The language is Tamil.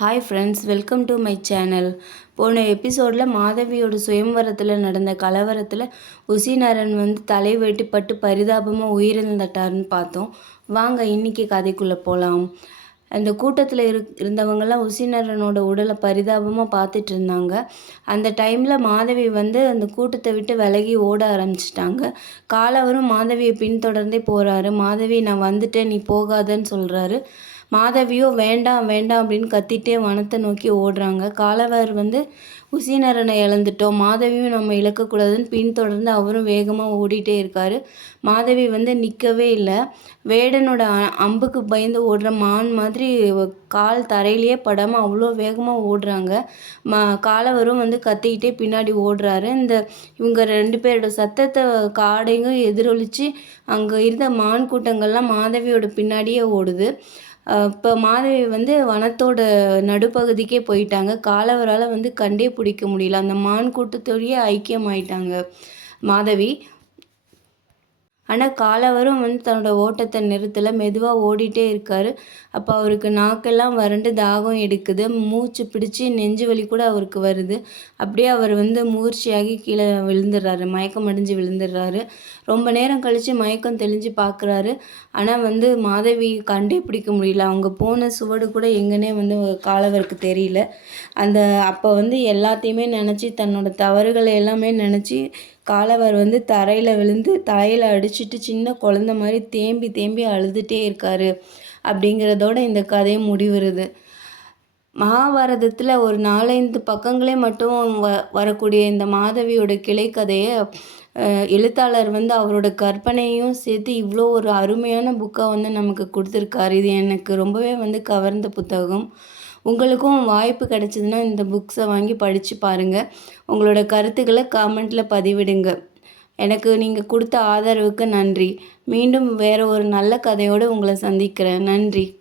Hi friends welcome to my channel போன எபிசோடில் மாதவியோட சுயம்வரத்தில் நடந்த கலவரத்தில் உசிநரன் வந்து தலை வெட்டிப்பட்டு பரிதாபமாக உயிரிழந்துட்டாருன்னு பார்த்தோம். வாங்க இன்னைக்கு கதைக்குள்ளே போகலாம் அந்த கூட்டத்தில் இரு இருந்தவங்கெல்லாம் உசிநரனோட உடலை பரிதாபமாக பார்த்துட்டு இருந்தாங்க. அந்த டைமில் மாதவி வந்து அந்த கூட்டத்தை விட்டு விலகி ஓட ஆரம்பிச்சிட்டாங்க. காலவரும் மாதவியை பின்தொடர்ந்தே போகிறாரு மாதவி நான் வந்துட்டேன் நீ போகாதன்னு சொல்கிறாரு மாதவியோ வேண்டாம் வேண்டாம் அப்படின்னு கத்திட்டே வனத்தை நோக்கி ஓடுறாங்க. காலவர் வந்து உசிநரனை இழந்துட்டோம். மாதவியும் நம்ம இழக்கக்கூடாதுன்னு பின்தொடர்ந்து அவரும் வேகமாக ஓடிட்டே இருக்காரு. மாதவி வந்து நிற்கவே இல்லை. வேடனோட அம்புக்கு பயந்து ஓடுற மான் மாதிரி கால் தரையிலேயே படாமல் அவ்வளோ வேகமாக ஓடுறாங்க. மா காலவரும் வந்து கத்திக்கிட்டே பின்னாடி ஓடுறாரு. இந்த இவங்க ரெண்டு பேரோட சத்தத்தை காடைங்க எதிரொலித்து அங்கே இருந்த மான் கூட்டங்கள்லாம் மாதவியோட பின்னாடியே ஓடுது. இப்போ மாதவி வந்து வனத்தோட நடுப்பகுதிக்கே போயிட்டாங்க. காலவரால் வந்து கண்டே பிடிக்க முடியல. அந்த மான் கூட்டத்தோடையே ஐக்கியமாயிட்டாங்க மாதவி. ஆனால் காலவரும் வந்து தன்னோட ஓட்டத்தை நிறுத்தலை. மெதுவாக ஓடிட்டே இருக்கார். அப்போ அவருக்கு நாக்கெல்லாம் வறண்டு தாகம் எடுக்குது. மூச்சு பிடிச்சி நெஞ்சு வலி கூட அவருக்கு வருது. அப்படியே அவர் வந்து மூர்ச்சியாகி கீழே விழுந்துடுறாரு. மயக்கம் அடைஞ்சு விழுந்துடுறாரு. ரொம்ப நேரம் கழித்து மயக்கம் தெளிஞ்சு பார்க்குறாரு ஆனால் வந்து மாதவி கண்டே பிடிக்க முடியல. அவங்க போன சுவடு கூட எங்கன்னே வந்து காலவருக்கு தெரியல. அந்த அப்போ வந்து எல்லாத்தையுமே நினச்சி தன்னோட தவறுகளை எல்லாமே நினச்சி காலவர் வந்து தரையில் விழுந்து தலையில் அடிச்சுட்டு சின்ன குழந்த மாதிரி தேம்பி தேம்பி அழுதுகிட்டே இருக்கார் அப்படிங்கிறதோட இந்த கதையை முடிவுறுது. மகாபாரதத்தில் ஒரு நாலஞ்சு பக்கங்களே மட்டும் வ வரக்கூடிய இந்த மாதவியோட கிளை கதையை எழுத்தாளர் வந்து அவரோட கற்பனையும் சேர்த்து இவ்வளோ ஒரு அருமையான புக்காக வந்து நமக்கு கொடுத்துருக்காரு. இது எனக்கு ரொம்பவே வந்து கவர்ந்த புத்தகம். உங்களுக்கும் வாய்ப்பு கிடைச்சிதுன்னா இந்த புக்ஸை வாங்கி படித்து பாருங்கள் உங்களோட கருத்துக்களை காமெண்ட்டில் பதிவிடுங்க. எனக்கு நீங்கள் கொடுத்த ஆதரவுக்கு நன்றி. மீண்டும் வேறு ஒரு நல்ல கதையோடு உங்களை சந்திக்கிறேன். நன்றி.